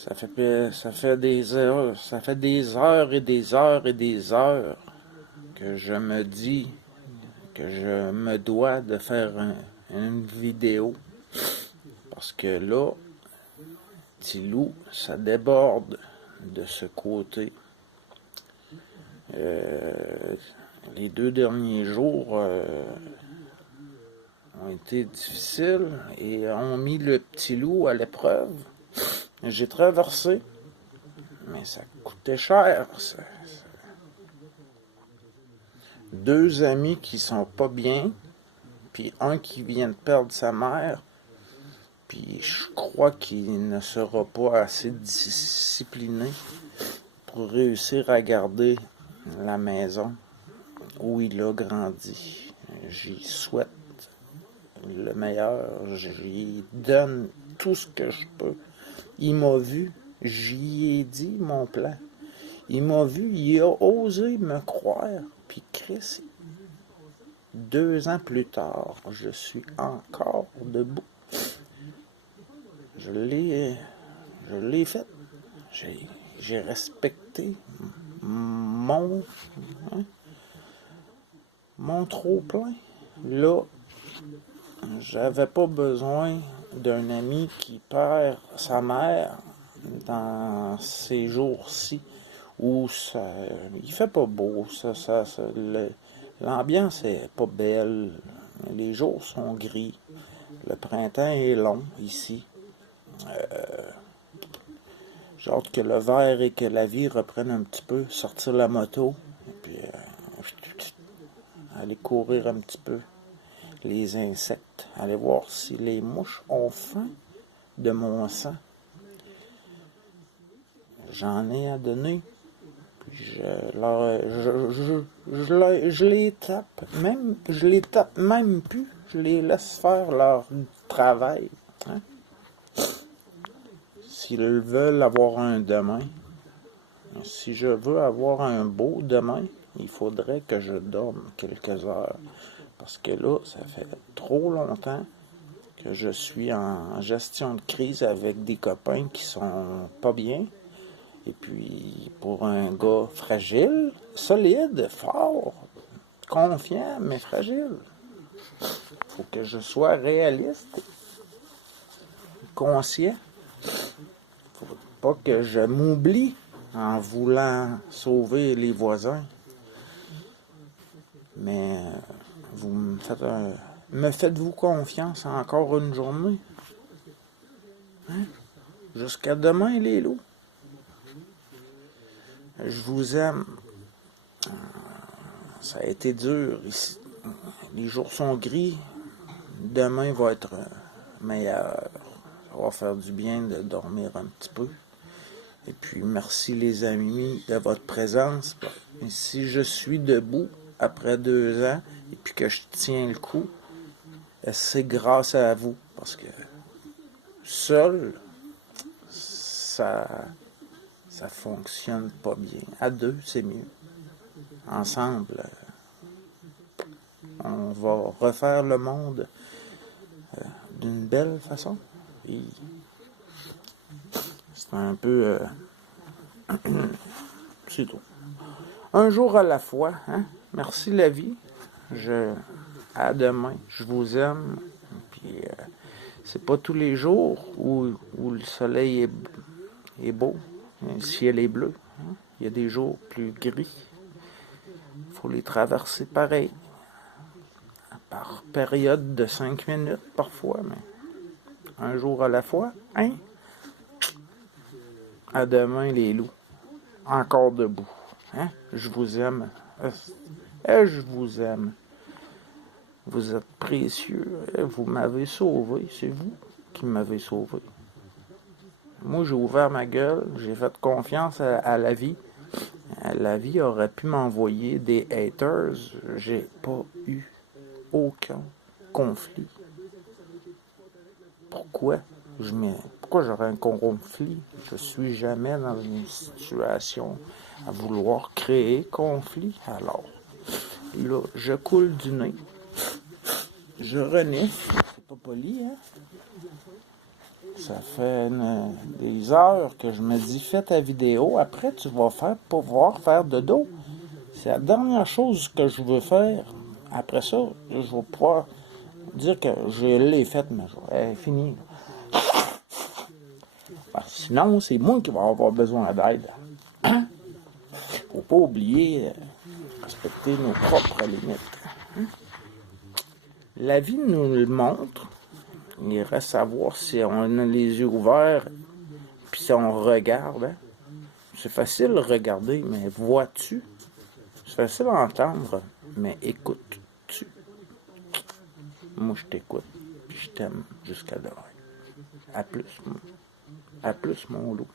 Ça fait des heures, ça fait des heures et des heures et des heures que je me dis que je me dois de faire une vidéo. Parce que là, petit loup, ça déborde de ce côté. Les 2 derniers jours ont été difficiles et ont mis le petit loup à l'épreuve. J'ai traversé, mais ça coûtait cher. 2 amis qui sont pas bien, puis un qui vient de perdre sa mère, puis je crois qu'il ne sera pas assez discipliné pour réussir à garder la maison où il a grandi. J'y souhaite le meilleur, j'y donne tout ce que je peux. Il m'a vu, j'y ai dit mon plan. Il m'a vu, il a osé me croire, puis Chris, 2 ans plus tard, je suis encore debout. Je l'ai fait. J'ai respecté mon, hein, mon trop-plein. Là, j'avais pas besoin d'un ami qui perd sa mère dans ces jours-ci où il fait pas beau. L'ambiance est pas belle. Les jours sont gris. Le printemps est long ici. J'ai hâte que le verre et que la vie reprennent un petit peu, sortir la moto, et puis aller courir un petit peu. Les insectes, aller voir si les mouches ont faim de mon sang. J'en ai à donner. Puis je les tape. Je les tape même plus. Je les laisse faire leur travail. Hein? S'ils veulent avoir un demain, si je veux avoir un beau demain, il faudrait que je dorme quelques heures. Parce que là, ça fait trop longtemps que je suis en gestion de crise avec des copains qui sont pas bien. Et puis, pour un gars fragile, solide, fort, confiant, mais fragile, faut que je sois réaliste, conscient. Faut pas que je m'oublie en voulant sauver les voisins. Mais vous me faites-vous confiance encore une journée? Hein? Jusqu'à demain, les loups. Je vous aime. Ça a été dur ici. Les jours sont gris. Demain va être meilleur. Ça va faire du bien de dormir un petit peu. Et puis, merci les amis de votre présence. Et si je suis debout après 2 ans et puis que je tiens le coup, c'est grâce à vous. Parce que seul, ça fonctionne pas bien. À 2, c'est mieux. Ensemble, on va refaire le monde d'une belle façon. Et c'est un peu... c'est tout. Un jour à la fois. Hein? Merci la vie. À demain. Je vous aime. Puis, c'est pas tous les jours où le soleil est beau. Le ciel est bleu. Hein? Il y a des jours plus gris. Il faut les traverser pareil. Par période de 5 minutes parfois, mais un jour à la fois. Hein? À demain, les loups. Encore debout. Hein? Je vous aime. Je vous aime. Vous êtes précieux. Vous m'avez sauvé. C'est vous qui m'avez sauvé. Moi, j'ai ouvert ma gueule. J'ai fait confiance à la vie. La vie aurait pu m'envoyer des haters. J'ai pas eu aucun conflit. Pourquoi j'aurais un conflit? Je suis jamais dans une situation à vouloir créer conflit. Alors, là, je coule du nez. Je renifle. C'est pas poli, hein? Ça fait des heures que je me dis, fais ta vidéo, après tu vas pouvoir faire de dos. C'est la dernière chose que je veux faire. Après ça, je vais pouvoir dire que je l'ai faite, mais elle est finie. Parce que sinon, c'est moi qui vais avoir besoin d'aide. Faut pas oublier respecter nos propres limites. La vie nous le montre. Il reste à voir si on a les yeux ouverts, puis si on regarde. Hein. C'est facile de regarder, mais vois-tu? C'est facile à entendre, mais écoutes-tu? Moi, je t'écoute, puis je t'aime jusqu'à demain. À plus mon loup.